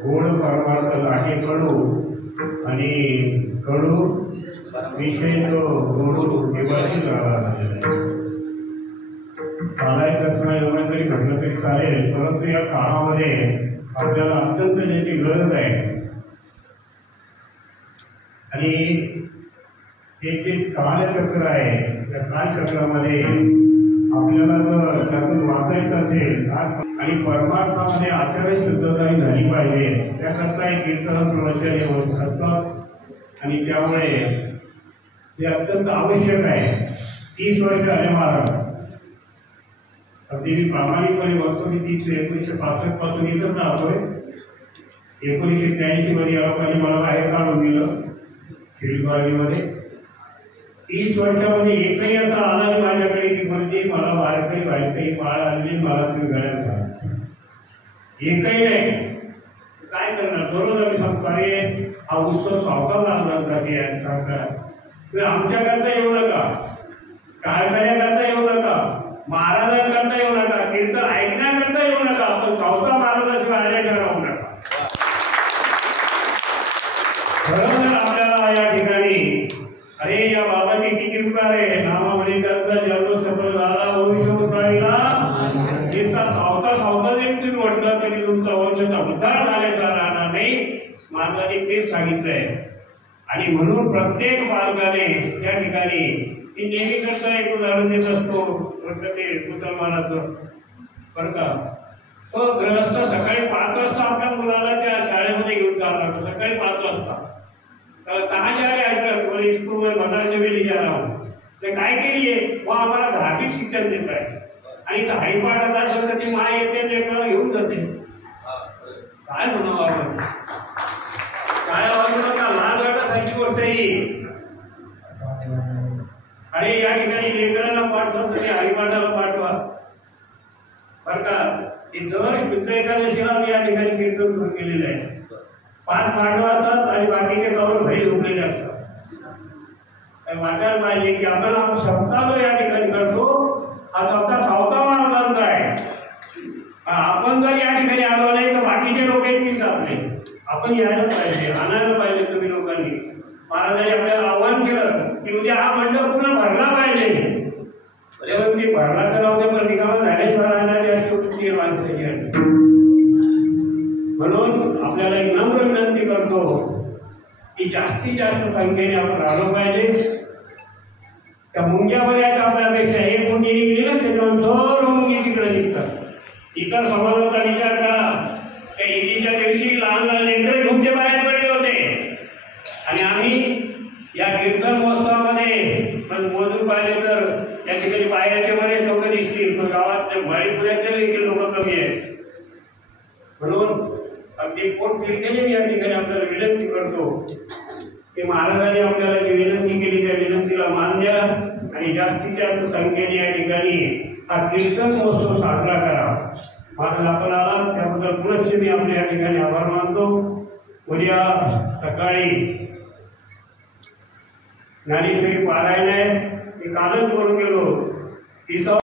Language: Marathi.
गोड परमार्थ लागे कडू आणि कडू विषय तो गोडू देवाची चालायचं असणं एवढं तरी घडलं तरी चालेल, परंतु या काळामध्ये आपल्याला अत्यंत त्याची गरज आहे. आणि हे जे कालचक्र आहे त्या कालचक्रामध्ये आपल्याला जर त्यातून वाचायचं असेल आणि परमार्थामध्ये आचरण शुद्धता झाली पाहिजे, त्याकरता एक कीर्तन प्रवचन होत असतं आणि त्यामुळे ते अत्यंत आवश्यक आहे. 30 वर्ष आले महाराज, अगदी मी प्रामाणिकपणे म्हणतो की 1965 पासून इथंच राहतोय. 1983 मध्ये या लोकांनी मला बाहेर काढून दिलं शिल्पाळीमध्ये. 30 वर्षामध्ये एकही असा आला नाही माझ्याकडे की म्हणजे मला वारकरी व्हायचंही, बाळ आली मला तुम्ही गळ्यात घाला, एकही नाही. काय करणार, दररोज आम्ही संपारे हा उत्सव सावकार लागला. आमच्याकरता येऊ नका, कारखान्याकरता येऊ नका, महाराजांकरता येऊ नका, कीर्तन ऐकण्याकरता येऊ नका, पण संस्था महाराजाशिवाय आल्याशिवाय राहू नका. खरं आपल्याला या ठिकाणी अरे या बाबाची किती उपकार आहे, नामामध्ये त्यांचा जन्म सफल झाला, भविष्य उतरायला जिसका सावता देखील म्हटलं तरी तुमचा वंशाचा उद्धार झाल्याचा राहणार नाही, महाराजांनी तेच सांगितलंय. आणि म्हणून प्रत्येक बालकाने त्या ठिकाणी ती नेहमी करता एक उदाहरण देत असतो म्हटलं ते मुसलमानाचं बरं का. तो गृहस्थ सकाळी 5 वाजता आपल्या मुलाला त्या शाळेमध्ये घेऊन जाणार लागतो, सकाळी 5 वाजता. तर 10 बोले स्कूल में मदरसे में ले जा रहा हूँ, ते काय केली आहे वह आम्हाला धार्मिक शिक्षण देत आहे. आणि इथं हरिपाठ असेल तर ती माय येते लेकराला घेऊन जाते. काय म्हणावं आपण, काय वाजू नका, लहान गटासारखी गोष्ट ही. अरे या ठिकाणी लेकराला पाठवा तरी हरिपाठाला पाठवा बरं का. दर शुद्ध एकादशीला आम्ही या ठिकाणी कीर्तन सुरू केलेलं आहे. 5 पाठवा असतात आणि बाकीचे गावं घरी झोपलेले असतात. वाटायला पाहिजे की आपण सप्ताह जो या ठिकाणी करतो हा सप्ताह सावता महाराजांचा आहे. आपण जर या ठिकाणी आलो नाही तर बाकीचे लोक येतील आपले, आपण यायला पाहिजे, आणायला पाहिजे. तुम्ही लोकांनी महाराजांनी आपल्याला आव्हान केलं की उद्या हा मंडप पुन्हा भरला पाहिजे. तुम्ही भरला तर राहते पण निकाला झाल्याशिवाय राहणारी अशी वृत्ती माणसाची आहे. म्हणून आपल्याला एक नम्र विनंती करतो की जास्तीत जास्त संख्येने आपण राहिलो पाहिजे. त्या मुंग्यामध्ये आहेत आपल्यापेक्षा, एक मुंगी निघली ना त्याच्यावर सर्व मुंगी तिकडे निघतात. इतर समाजाचा विचार करा, त्या ईदीच्या दिवशी लहान लहान लेकरे झोपते बाहेर पडले होते आणि आम्ही या कीर्तन महोत्सवामध्ये पण मोजून पाहिले तर या ठिकाणी बाहेरचे बरेच लोक दिसतील, पण गावात बळीपुऱ्याचे देखील लोक कमी आहेत. म्हणून अगदी पोटतिडकीने या ठिकाणी आपल्याला विनंती करतो की महाराजांनी आपल्याला जी विनंती केली त्या विनंतीला मान द्या आणि जास्तीत जास्त संख्येने या ठिकाणी हा कीर्तन महोत्सव साजरा करा. महाराज आपण आला त्याबद्दल पुनश्च मी आपल्या या ठिकाणी आभार मानतो. उद्या सकाळी ज्ञानेश्वरी पारायण आहे, मी कालच बोलून गेलो.